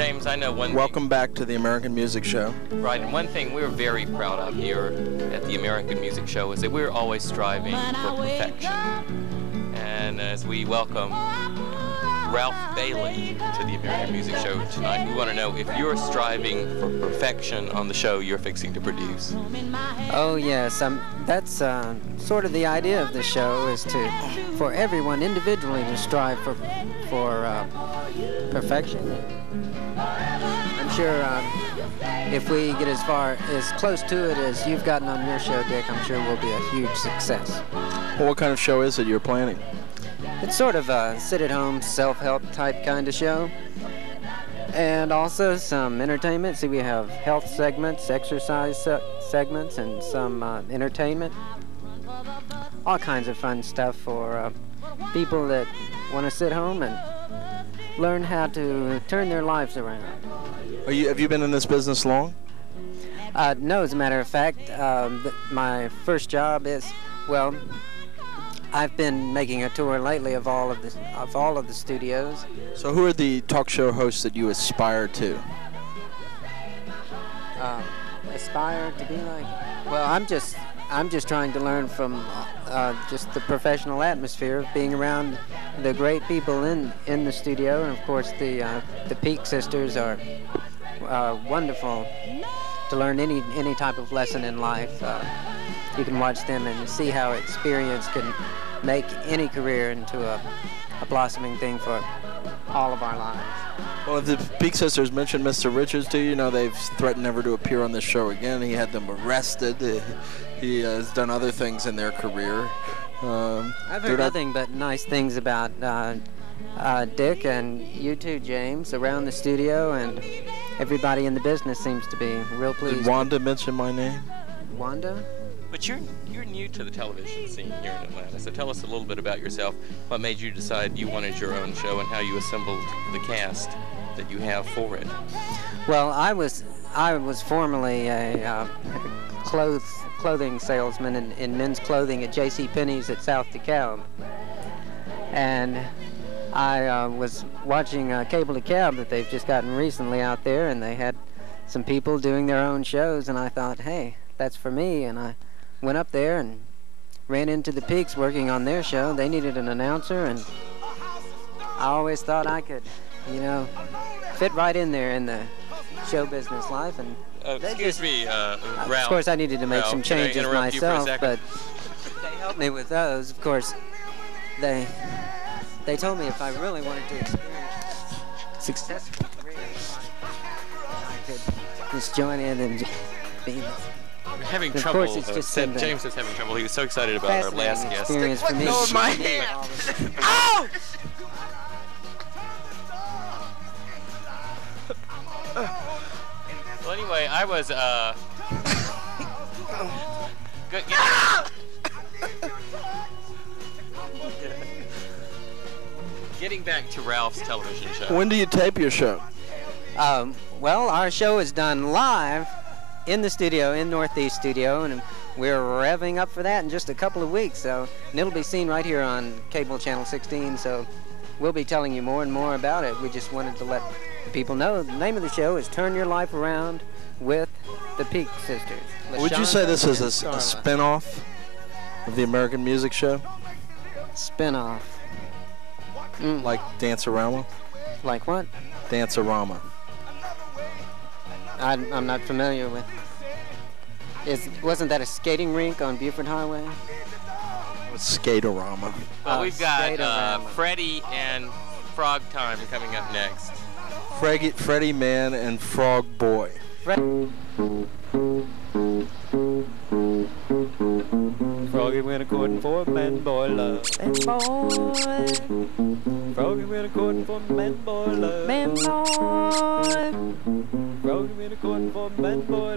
James, I know one Welcome back to the American Music Show. Right, and one thing we're very proud of here at the American Music Show is that we're always striving for perfection. And as we welcome Ralph Bailey to the American Music Show tonight, we want to know if you're striving for perfection on the show you're fixing to produce. Oh yes, that's sort of the idea of the show, is for everyone individually to strive for perfection. I'm sure if we get as close to it as you've gotten on your show, Dick, I'm sure we'll be a huge success. Well, what kind of show is it you're planning? It's sort of a sit-at-home, self-help type kind of show. And also some entertainment. See, we have health segments, exercise segments, and some entertainment. All kinds of fun stuff for people that want to sit home and learn how to turn their lives around. Have you been in this business long? No, as a matter of fact, my first job is, well, I've been making a tour lately of all of the studios. So who are the talk show hosts that you aspire to? Aspire to be like? Well, I'm just trying to learn from just the professional atmosphere of being around the great people in the studio, and of course the Peak Sisters are wonderful to learn any type of lesson in life. You can watch them and see how experience can make any career into a blossoming thing for all of our lives. Well, if the Peak Sisters mentioned Mr. Richards to you, they've threatened never to appear on this show again. He had them arrested. He has done other things in their career. I've heard nothing but nice things about Dick and you too, James, around the studio, and everybody in the business seems to be real pleased. Did Wanda mention my name? Wanda? But you're new to the television scene here in Atlanta, so tell us a little bit about yourself. What made you decide you wanted your own show, and how you assembled the cast that you have for it? Well, I was formerly a clothing salesman in men's clothing at JCPenney's at South DeKalb, and I was watching Cable to Cab that they've just gotten recently out there, and they had some people doing their own shows, and I thought, hey, that's for me, and I went up there and ran into the Peaks working on their show. They needed an announcer, and I always thought I could, fit right in there in the show business life. And excuse me, Ralph. Of course, I needed to make some changes myself, but they helped me with those. Of course, they told me if I really wanted to experience a successful career, I could just join in and be. We're having of trouble. Course it's just James is having trouble. He was so excited about our last guest. Experience for me. Let go of my hand! Ow! Well, anyway, I was good. Getting back to Ralph's television show. When do you tape your show? Well, our show is done live in the studio, in Northeast Studio, and we're revving up for that in just a couple of weeks. And it'll be seen right here on cable channel 16. So we'll be telling you more and more about it. We just wanted to let people know the name of the show is Turn Your Life Around with the Peak Sisters. Would you say this is a spin-off of the American Music Show? Spin-off. Like Dance-A-Rama? Like what? Dance-A-Rama. I'm not familiar with. Wasn't that a skating rink on Buford Highway? Skate-A-Rama. Well, we've got Freddie and Frog Time coming up next. Freddie Man and Frog Boy. Froggy went a-courting for man-boy love. Man-boy. Froggy went a-courting for man-boy love. Man-boy. Froggy went a-courting for man-boy